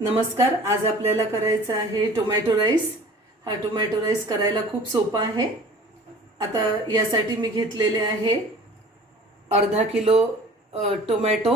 नमस्कार. आज आपल्याला करायचा आहे टोमॅटो राईस. हा टोमॅटो राईस करायला खूप सोपा आहे. आता यासाठी मी घेतलेले आहे अर्धा किलो टोमॅटो.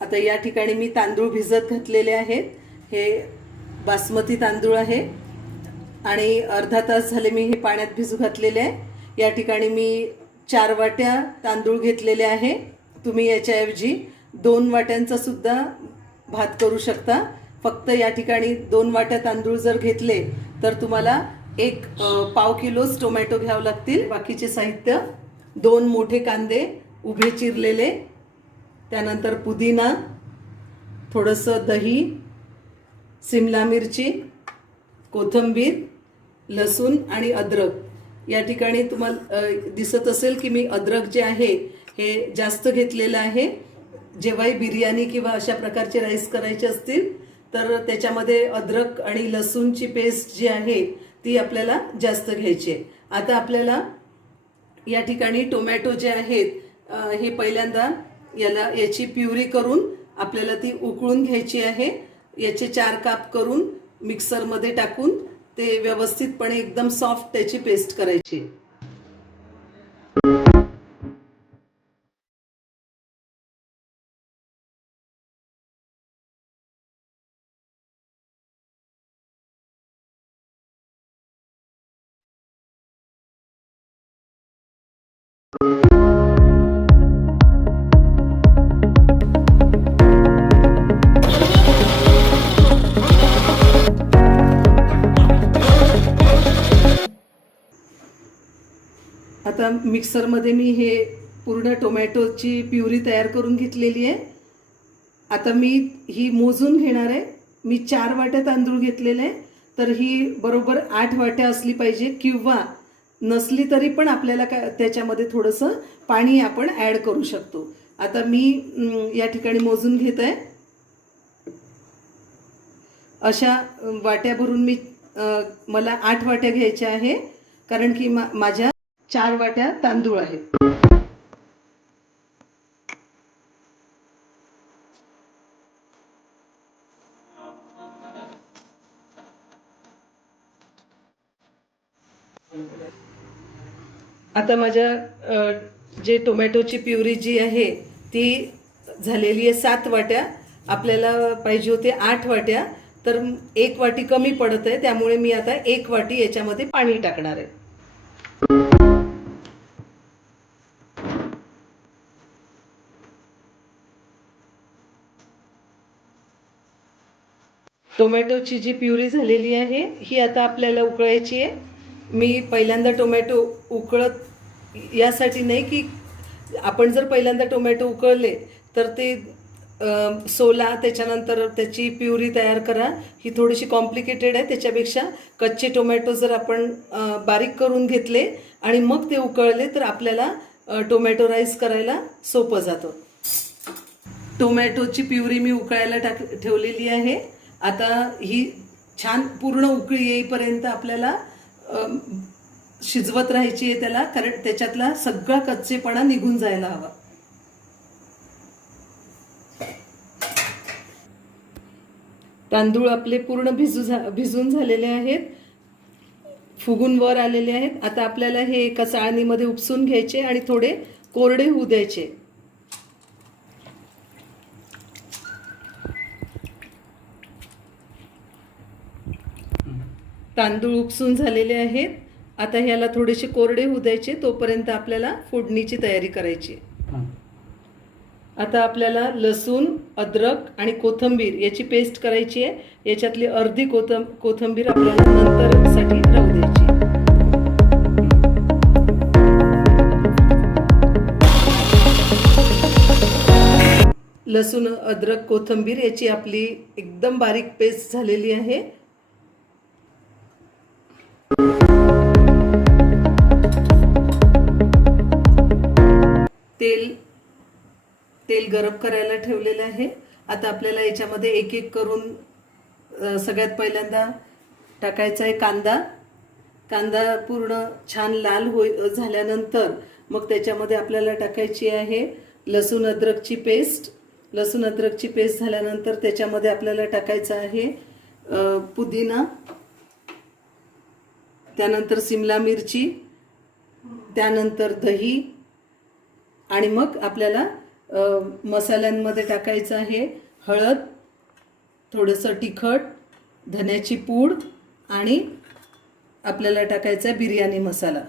आता या ठिकाणी मी तांदूळ भिजत घातलेले आहेत. हे बासमती तांदूळ आहे आणि अर्धा तास झाले मी हे पाण्यात भिजू घातलेले आहे. या ठिकाणी मी 4 वाट्या तांदूळ घेतलेले आहे. तुम्ही याच्याऐवजी 2 वाट्यांचा सुद्धा भात करू शकता. फक्त या ठिकाणी 2 वाट्या तांदूळ जर घेतले तर तुम्हाला एक पाव किलोच टोमॅटो घ्यावं लागतील. बाकीचे साहित्य 2 मोठे कांदे उभे चिरलेले, त्यानंतर पुदिना, थोडंसं दही, सिमला मिरची, कोथिंबीर, लसूण आणि अद्रक. या ठिकाणी तुम्हाला दिसत असेल की मी अद्रक जे आहे हे जास्त घेतलेलं आहे. जेव्हाही बिर्याणी किंवा अशा प्रकारचे राईस करायचे असतील तर त्याच्यामध्ये अद्रक आणि लसूणची पेस्ट जी आहे ती आपल्याला जास्त घ्यायची आहे. आता आपल्याला या ठिकाणी टोमॅटो जे आहेत हे पहिल्यांदा याची प्युरी करून आपल्याला ती उकळून घ्यायची आहे. याचे 4 काप करून मिक्सरमध्ये टाकून ते व्यवस्थितपणे एकदम सॉफ्ट त्याची पेस्ट करायची. आता मिक्सरमध्ये मी हे पूर्ण टोमॅटोची प्युरी तयार करून घेतलेली आहे. आता मी ही मोजून घेणार आहे. मी 4 वाट्या तांदूळ घेतलेले आहे, तर ही बरोबर 8 वाट्या असली पाहिजे, किंवा नसली तरी पण आपल्याला त्याच्यामध्ये थोडंसं पाणी आपण ॲड करू शकतो. आता मी या ठिकाणी मोजून घेत आहे. अशा वाट्या भरून मला 8 वाट्या घ्यायच्या आहे, कारण की माझ्या 4 वाट्या तांदूळ आहेत. आता माझ्या जे टोमॅटोची प्युरी जी आहे ती झालेली आहे 7 वाट्या. आपल्याला पाहिजे होते 8 वाट्या, तर 1 वाटी कमी पडत आहे. त्यामुळे मी आता 1 वाटी याच्यामध्ये पाणी टाकणार आहे. टोमॅटोची जी प्युरी झालेली आहे ही आता आपल्याला उकळायची आहे. मी पहिल्यांदा टोमॅटो उकळत यासाठी नाही की आपण जर पहिल्यांदा टोमॅटो उकळले तर ते सोला, त्याच्यानंतर त्याची प्युरी तयार करा, ही थोडीशी कॉम्प्लिकेटेड आहे. त्याच्यापेक्षा कच्चे टोमॅटो जर आपण बारीक करून घेतले आणि मग ते उकळले तर आपल्याला टोमॅटो राईस करायला सोपं जातं. टोमॅटोची प्युरी मी उकळायला ठेवलेली आहे. आता ही छान पूर्ण उकळी येईपर्यंत आपल्याला शिजवत राहायची आहे त्याला, कारण त्याच्यातला सगळा कच्चेपणा निघून जायला हवा. तांदूळ आपले पूर्ण भिजून झालेले आहेत, फुगून वर आलेले आहेत. आता आपल्याला हे एका चाळणीमध्ये उपसून घ्यायचे आणि थोडे कोरडे होऊ द्यायचे. तांदूळ उपसून झालेले आहेत. आता ह्याला थोडेसे कोरडे होऊ द्यायचे, तोपर्यंत आपल्याला फोडणीची तयारी करायची. आता आपल्याला लसूण, अद्रक आणि कोथिंबीर याची पेस्ट करायची आहे. याच्यातली अर्धी कोथिंबीर आपल्याला नंतरसाठी राहू द्यायची. लसूण, अद्रक, कोथिंबीर याची आपली एकदम बारीक पेस्ट झालेली आहे. तेल गरम करायला ठेवलेलं आहे. आता आपल्याला याच्यामध्ये एक एक करून सगळ्यात पहिल्यांदा टाकायचा आहे कांदा पूर्ण छान लाल झाल्यानंतर मग त्याच्यामध्ये आपल्याला टाकायची आहे लसूण अद्रकची पेस्ट लसूण अद्रकची पेस्ट झाल्यानंतर त्याच्यामध्ये आपल्याला टाकायचं आहे पुदिना, त्यानंतर सिमला मिरची, त्यानंतर दही, आणि मग आपल्याला मसाल्यांमध्ये टाकायचं आहे हळद, थोडंसं तिखट, धन्याची पूड, आणि आपल्याला टाकायचा आहे बिर्याणी मसाला.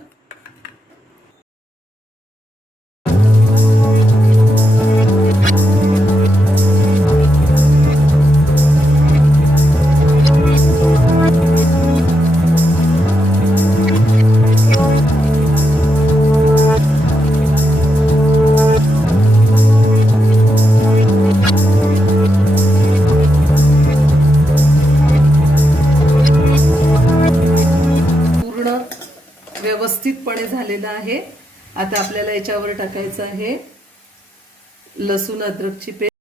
व्यवस्थितपणे झालेला आहे. आता आपल्याला याच्यावर टाकायचं आहे लसूण अद्रकची पेस्ट.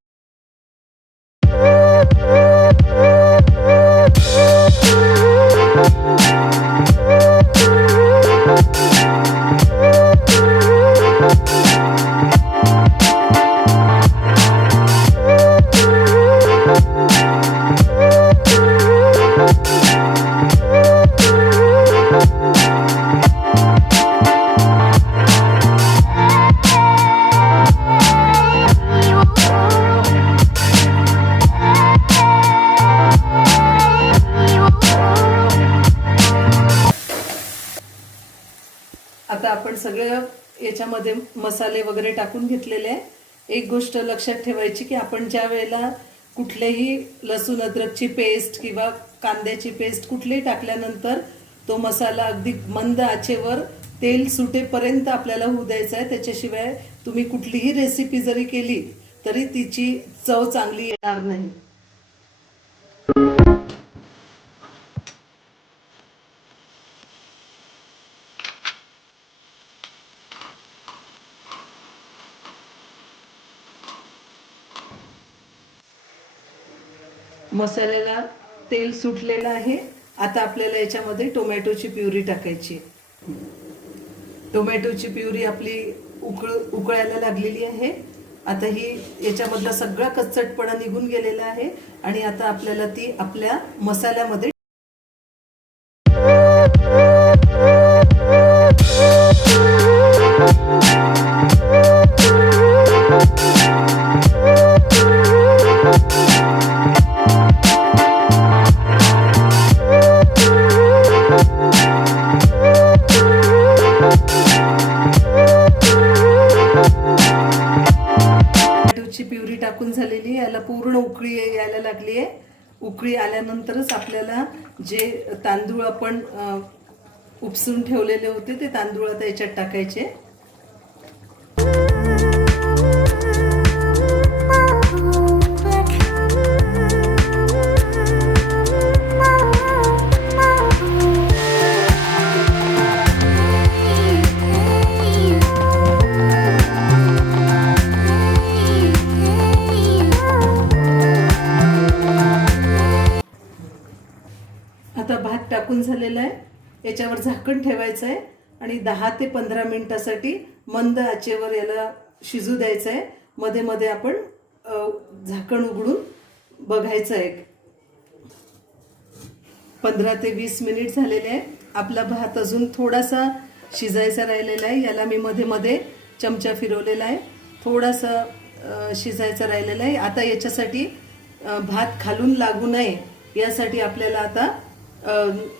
आता आपण सगळं याच्यामध्ये मसाले वगैरे टाकून घेतलेले आहे. एक गोष्ट लक्षात ठेवायची की आपण ज्या वेळेला कुठलेही लसूण अद्रकची पेस्ट किंवा कांद्याची पेस्ट कुठलीही टाकल्यानंतर तो मसाला अगदी मंद आचेवर तेल सुटेपर्यंत आपल्याला होऊ द्यायचा आहे. त्याच्याशिवाय तुम्ही कुठलीही रेसिपी जरी केली तरी तिची चव चांगली येणार नाही. मसाल्याला तेल सुटलेलं आहे. आता आपल्याला याच्यामध्ये टोमॅटोची प्युरी टाकायची. टोमॅटोची प्युरी आपली उकळायला लागलेली आहे. आता ही याच्यामधला सगळा कच्चटपणा निघून गेलेला आहे आणि आता आपल्याला ती आपल्या मसाल्यामध्ये प्युरी टाकून झालेली. याला पूर्ण उकळी यायला लागली आहे. उकळी आल्यानंतरच आपल्याला जे तांदूळ आपण उपसून ठेवलेले होते ते तांदूळ आता याच्यात टाकायचे. आता भात टाकून झालेला आहे. याच्यावर झाकण ठेवायचं आहे आणि 10 ते 15 मिनिटासाठी मंद आचेवर याला शिजू द्यायचं आहे. मध्ये मध्ये आपण झाकण उघडून बघायचं आहे. 15 ते 20 मिनिट झालेले आहे. आपला भात अजून थोडासा शिजायचा राहिलेला आहे. याला मी मध्ये मध्ये चमचा फिरवलेला आहे. थोडासा शिजायचा राहिलेला आहे. आता याच्यासाठी भात खालून लागू नये यासाठी आपल्याला आता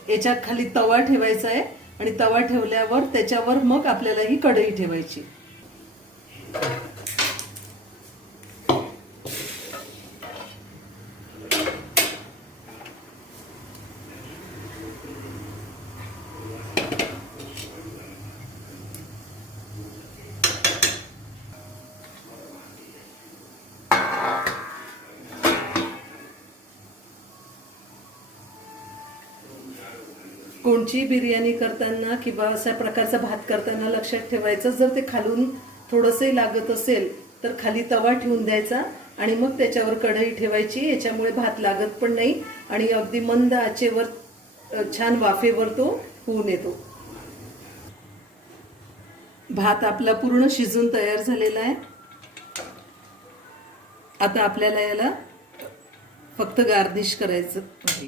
याच्या खाली तवा ठेवायचा आहे आणि तवा ठेवल्यावर त्याच्यावर मग आपल्याला ही कढई ठेवायची. कोणची बिर्याणी करताना किंवा अशा प्रकारचा भात करताना लक्षात ठेवायचं, जर ते खालून थोडंसं लागत असेल तर खाली तवा ठेवून द्यायचा आणि मग त्याच्यावर कढई ठेवायची. याच्यामुळे भात लागत पण नाही आणि अगदी मंद आचेवर छान वाफेवर तो होऊन येतो. भात आपला पूर्ण शिजून तयार झालेला आहे. आता आपल्याला याला फक्त गार्निश करायचं आहे.